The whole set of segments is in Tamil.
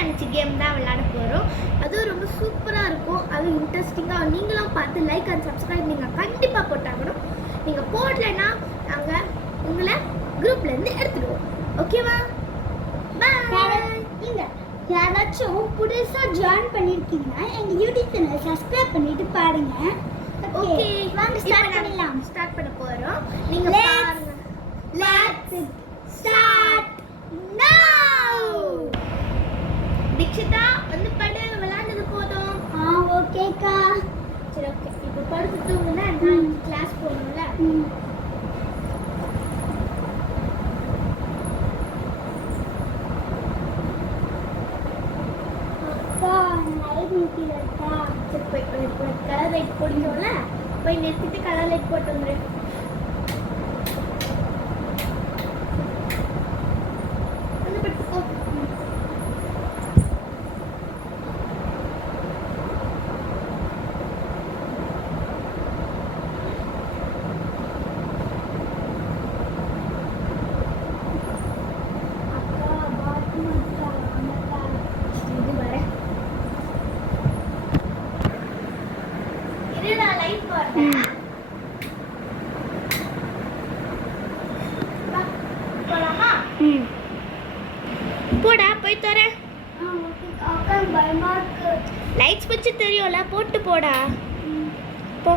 அண்ட் கேம் தான் விளையாட போகிறோம். அதுவும் ரொம்ப சூப்பராக இருக்கும். அதுவும் இன்ட்ரெஸ்டிங்காக நீங்களும் பார்த்து லைக் அண்ட் சப்ஸ்கிரைப் நீங்கள் கண்டிப்பாக போட்டாகணும். நீங்கள் போடலைன்னா நாங்கள் உங்களை குரூப்லேருந்து எடுத்துடுவோம். ஓகேவா? இங்க யாராச்சும் புதுசாக ஜாயின் பண்ணியிருக்கீங்கன்னா எங்கள் யூடியூப் சேனல் சப்ஸ்கிரைப் பண்ணிட்டு பாருங்க. ஓகே, வாங்க ஸ்டார்ட் பண்ணலாம். ஸ்டார்ட் பண்ண போகிறோம். நீங்கள் பாருங்க. Let's start now. தீக்ஷிதா வந்து படு, விளையாண்டது போதும். ஓகேக்கா. சரி, ஓகே. இப்போ படுத்து தூங்குனா நான் கிளாஸ் போகணும்ல. அக்கா லைட் நிறுத்தில இருக்கா. சரி, போய் கலர் லைட் போடுறோம்ல, போய் நிறுத்திட்டு கலர் லைட் போட்டு வந்துரு. வந்து படுத்துக்கோ. அக்கா பாத்ரூம் இருக்கா. அக்கா இது வரேன். இருடா, லைட் போடுறேன். வா, போலாமா? போடா, போய் தரேன். ஓகேக்கா. அக்கா பயமா இருக்கு. லைட்ஸ் வச்சு தெரியும்ல, போட்டு போடா. போ.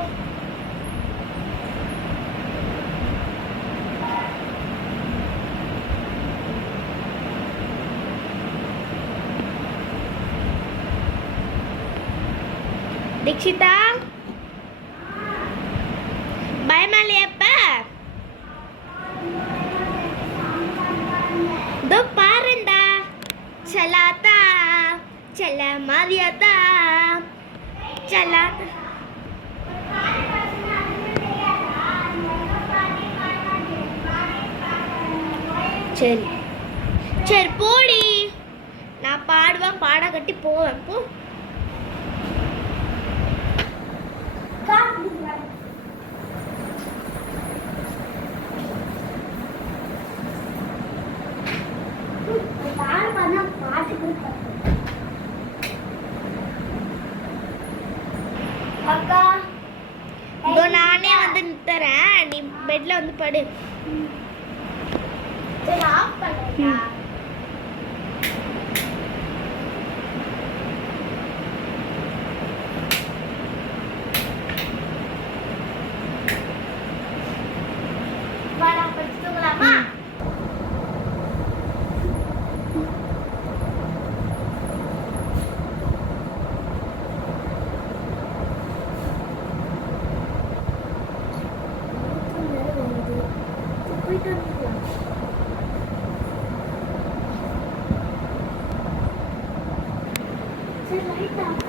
தீக்ஷிதா, பயமா இல்லையாப்ப? இதோ பாருண்டா, சலாத்தா சல மாதியாத்தா சலாத்தா. சரி சரி போடி, நான் பாடுவேன், பாட கட்டி போவேன். போ. அக்கா பாட்டு கொடுக்க. அக்கா இதோ நானே வந்து தரேன், நீ பெட்ல வந்து படு. சரி ஆஃப் பண்ணுங்க. வாடா, படிச்சுக்கலாமா? போயிட்டு வந்துக்கலாம். சரி லைட் ஆஃப்.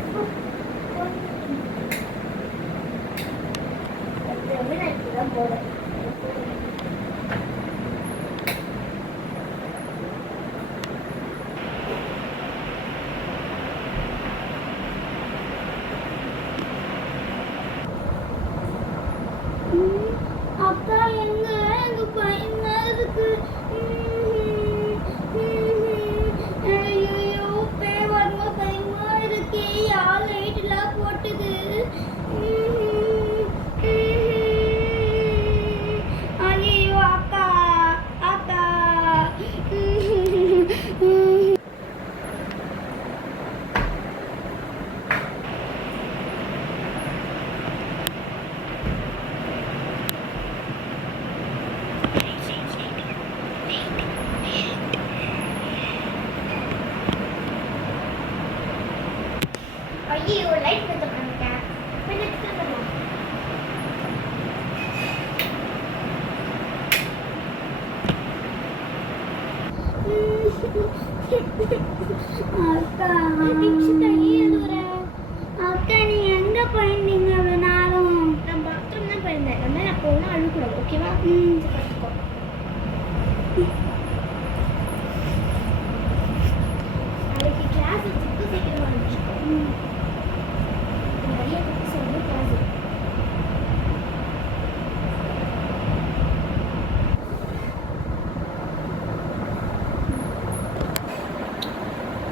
போவேன். அக்கா எங்க எங்க பையன் இருக்கு. ஐயோ பேய் வருமா பயமா இருக்கே. யார் லைட்லாம் போட்டுது. ஐயோ அக்கா அக்கா. ஐயோ, லைட் வந்து பண்ணிட்டேன். போய் எடுத்துட்டு வரலாம். அக்கா தீக்ஷிதா, ஏன் அழுவுற? அக்கா நீ எங்க போயிருந்தீங்க இவ்வளவு நேரம்? நான் பாத்ரூம் தான் போயிருந்தேன். நம்ம நான் போனா அழுகக்கூடாது, ஓகேவா? பார்த்துக்கோ. நாளைக்கு கிளாஸ் வச்சுட்டு சீக்கிரமா அனுப்பிச்சுக்கோ. நிறைய பற்றி சொல்லி கிளாஸ்.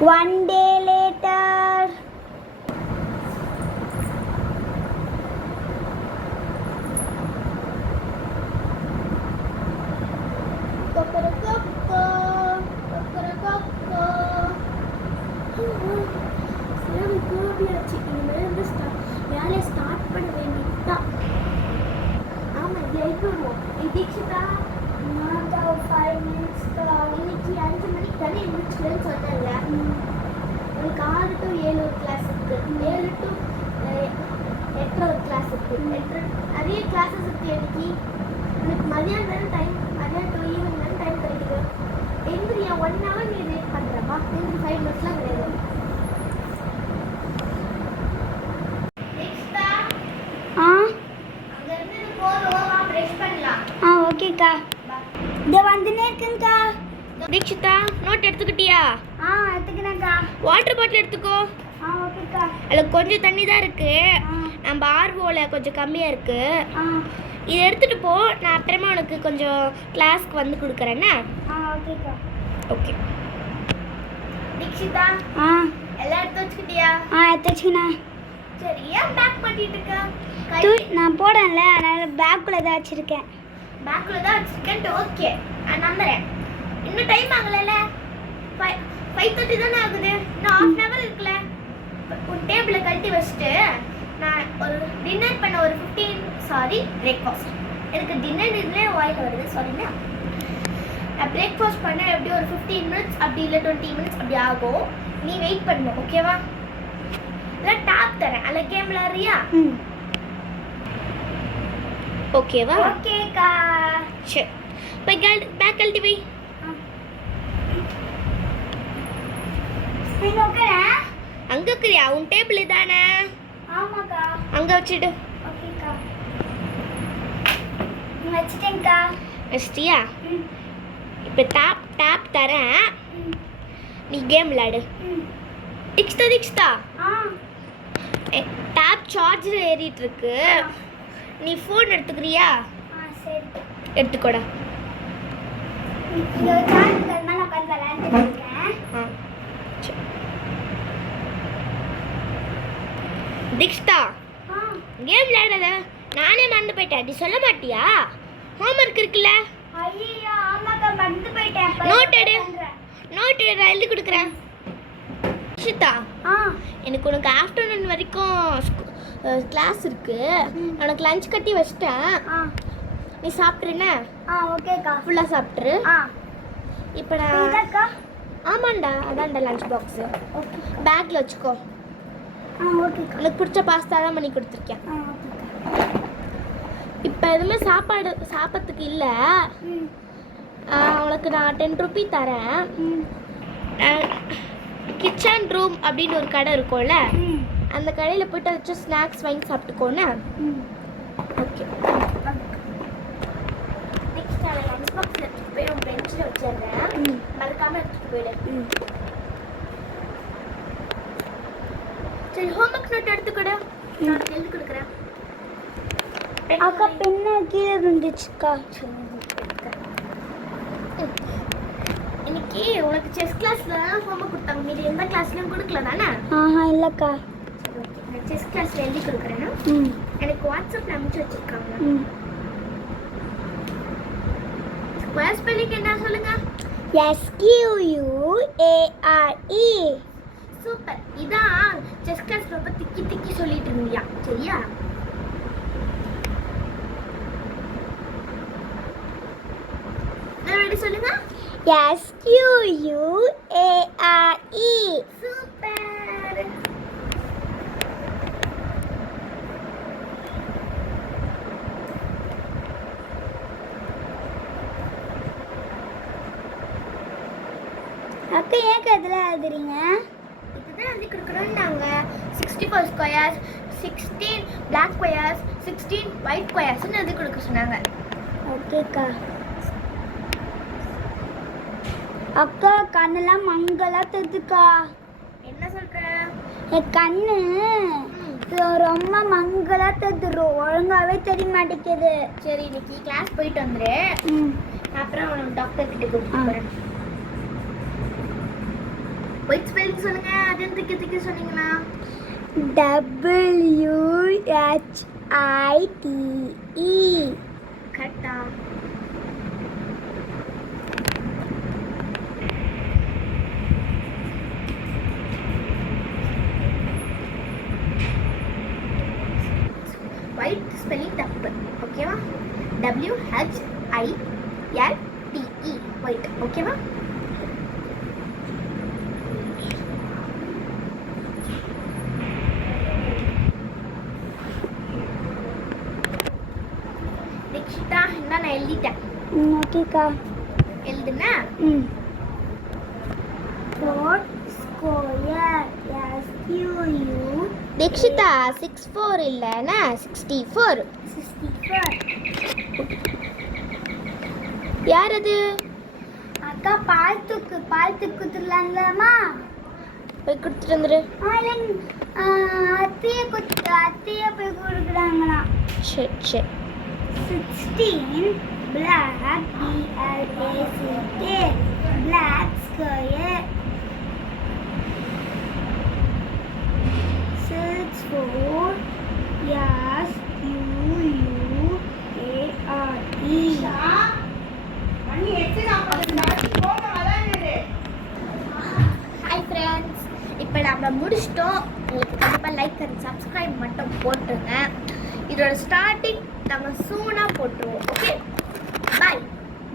One day later. வேலையை ஸ்டார்ட் பண்ண வேண்டியதுதான். ஆமா எழுப்பிடுவோம். தீக்ஷிதா 5 minutes. இன்னைக்கு 5 மணிக்கு தானே எழுந்திரிச்சுக்கிறேன்னு சொன்னாங்க. உனக்கு 6 to 7 ஒரு கிளாஸ் இருக்கு, 7 to 8 ஒரு கிளாஸ் இருக்கு, நிறைய கிளாஸஸ் இருக்கு. இன்னைக்கு உனக்கு மதியானம் டைம், மதியானம் to ஈவினிங் தானே டைம் கிடைக்குது. எந்திரியா 1 hour நீ வெயிட் பண்ணுறப்பா. எந்திரி 5 minutesலாம் கிடையாது. அங்கேருந்து போதும், ப்ரெஷ் பண்ணலாம். ஓகேக்கா. இதோ வந்துனே இருக்குங்கக்கா. தீக்ஷிதா நோட் எடுத்துக்கிட்டியா? எடுத்துக்கிறேன்க்கா. வாட்டர் பாட்டில் எடுத்துக்கோ. ஓகேக்கா. அதில் கொஞ்சம் தண்ணி தான் இருக்கு. நம்ம ஆர்வோவில் கொஞ்சம் கம்மியாக இருக்கு. இதை எடுத்துட்டு போ. நான் அப்புறமா உனக்கு கொஞ்சம் கிளாஸ்க்கு வந்து கொடுக்குறேன்னா. ஓகேக்கா. ஓகே தீக்ஷிதா எல்லாம் எடுத்து வச்சுக்கிட்டியா? எடுத்து வச்சுக்கிண்ணா. சரி, ஏன் பேக் பண்ணிட்டு இருக்க? நான் போடல, அதனால பேக்குள்ளே தான் வச்சுருக்கேன். பேக்கில் தான் வச்சுருக்கேன்ட்டு. ஓகே, நான் நம்புறேன். இன்னும் டைம் ஆகலைல்ல? 5:30 தானே ஆகுது. இன்னும் 1/2 hour இருக்குல்ல. உன் டேபிளை கழட்டி வச்சுட்டு நான் ஒரு டின்னர் பண்ண ஒரு 15 பிரேக்ஃபாஸ்ட். எனக்கு டின்னர் இதுலேயே வாயில் வருது, சாரிண்ணா. நான் பிரேக்ஃபாஸ்ட் பண்ண எப்படி ஒரு 15 minutes அப்படி இல்லை 20 minutes அப்படி ஆகும். நீ வெயிட் பண்ணணும், ஓகேவா? இல்லை டாப் தரேன், அதில் கேம் விளாட்றியா? ஓகேவா? ஓகேக்கா. சரி, போய் பேக் கழட்டி வை. அங்க இருக்கிறியா? உன் டேபிள் இதானே? ஆமாக்கா. அங்க வச்சுடு. ஓகேக்கா. வச்சிட்டேன்க்கா. வச்சிட்டியா? இப்போ டாப் தரேன், நீ கேம் விளையாடு. தீக்ஷிதா டாப் சார்ஜர் ஏறிட்டு இருக்கு. நீ ஃபோன் எடுத்துக்கிறியா? சரி, எடுத்துக்கோடா. தீக்ஷிதா கேம் விளையாடாத. நானே மறந்து போயிட்டேன். அப்படி சொல்ல மாட்டியா? ஹோம்ஒர்க் இருக்குல்ல? நோட் எடு, நான் எழுதி கொடுக்குறேன். தீக்ஷிதா எனக்கு உனக்கு ஆஃப்டர்நூன் வரைக்கும் கிளாஸ் இருக்கு. உனக்கு லஞ்ச் கட்டி வச்சிட்டேன். நீ சாப்பிட்றேன்னா? ஓகேக்கா. ஃபுல்லாக சாப்பிட்ரு. இப்போ நான் ஆமாண்டா, அதான்டா லஞ்ச் பாக்ஸு. பேக்கில் வச்சுக்கோ. ஓகேக்கா. உனக்கு பிடிச்ச பாஸ்தா தான் பண்ணி கொடுத்துருக்கேன். இப்போ எதுவுமே சாப்பிட்றதுக்கு இல்லை. உனக்கு நான் 10 rupee தரேன். கிச்சன் ரூம் அப்படின்னு ஒரு கடை இருக்கும்ல, அந்த கடையில் போய்ட்டு வச்சு ஸ்நாக்ஸ் வாங்கி சாப்பிட்டுக்கோன்னு. ஓகே, நெக்ஸ்ட் நான் லஞ்ச் பாக்ஸில் எடுத்துகிட்டு போய் உன் பெஞ்சில் வச்சிடுறேன். மறக்காமல் எடுத்துகிட்டு போயிடு. சரி, ஹோம்ஒர்க் நோட் எடுத்துக்கூட நான் எழுதி கொடுக்குறேன். அக்கா பெண்ணு கீழே இருந்துச்சுக்கா. இன்னைக்கு உனக்கு செஸ் கிளாஸ்ல ஹோம்ஒர்க் கொடுத்தாங்க. மீதி எந்த கிளாஸ்லயும் கொடுக்கல தானே? இல்லக்கா. சரி, ஓகே. நான் செஸ் கிளாஸ்ல எழுதி கொடுக்குறேன்னா எனக்கு வாட்ஸ்அப்ல அனுப்பிச்சு வச்சிருக்காங்க. ஸ்கொயர் ஸ்பெல்லிங் என்ன சொல்லுங்க? SQUARE. சூப்பர். இதான் செஸ் கிளாஸ் ரொம்ப திக்கி சொல்லிட்டு இருந்தியா? சரியா? நான் சொல்லுங்க. SQUARE. சூப்பர். அக்கா ஏன் கதில் எழுதுறீங்க? இதுதான் எழுதி கொடுக்குறோம். நாங்கள் 64 ஸ்கொயர்ஸ், 16 பிளாக் ஸ்கொயர்ஸ், 16 ஒயிட் ஸ்கொயர்ஸ்ன்னு எழுதி கொடுக்க சொன்னாங்க. ஓகேக்கா. அக்கா கண்ணெல்லாம் மங்களா தெரியுதுக்கா. என்ன சொல்ற? என் கண்ணு ரொம்ப மங்களா தெரியுது, ஒழுங்காவே தெரிய மாட்டேங்குது. சரி, இன்னைக்கு கிளாஸ் போயிட்டு வந்துரு. அப்புறம் உனக்கு டாக்டர் கிட்ட கூப்பிட்டு போறேன். ஒயிட் ஸ்பெல்லிங் சொல்லுங்க. அது திக்கி சொன்னீங்கன்னா WHITE. கரெக்டா? ஒயிட் ஸ்பெல்லிங் தப்பு. ஓகேவா? WHILTE white. ஓகேவா? நிக்ஷிதா என்ன நான் எழுதிட்டேன். ஓகேக்கா. எழுதுனா Four square SQU தீக்ஷிதா 64 இல்லைன்னா 64. 64. யார் அது? அக்கா பால் தூக்குதுலாங்களாமா? போய் கொடுத்துட்டு வந்துரு. அத்தைய போய் கொடுக்குறாங்களாம். சரி சரி. 16 black BLACK black square 64 SQUARE. Hi friends, இப்போ நம்ம முடிச்சிட்டோம். உங்களுக்கு கண்டிப்பாக லைக் அண்ட் சப்ஸ்கிரைப் மட்டும் போட்டுருங்க. இதோட ஸ்டார்டிங் நாங்கள் சூனாக போட்டுருவோம். ஓகே, பாய்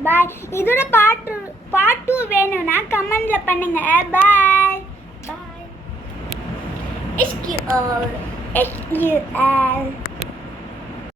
பாய். இதோட பார்ட் 2 வேணும்னா கமெண்ட்ல பண்ணுங்க. பாய் பாய். SQL. SQL.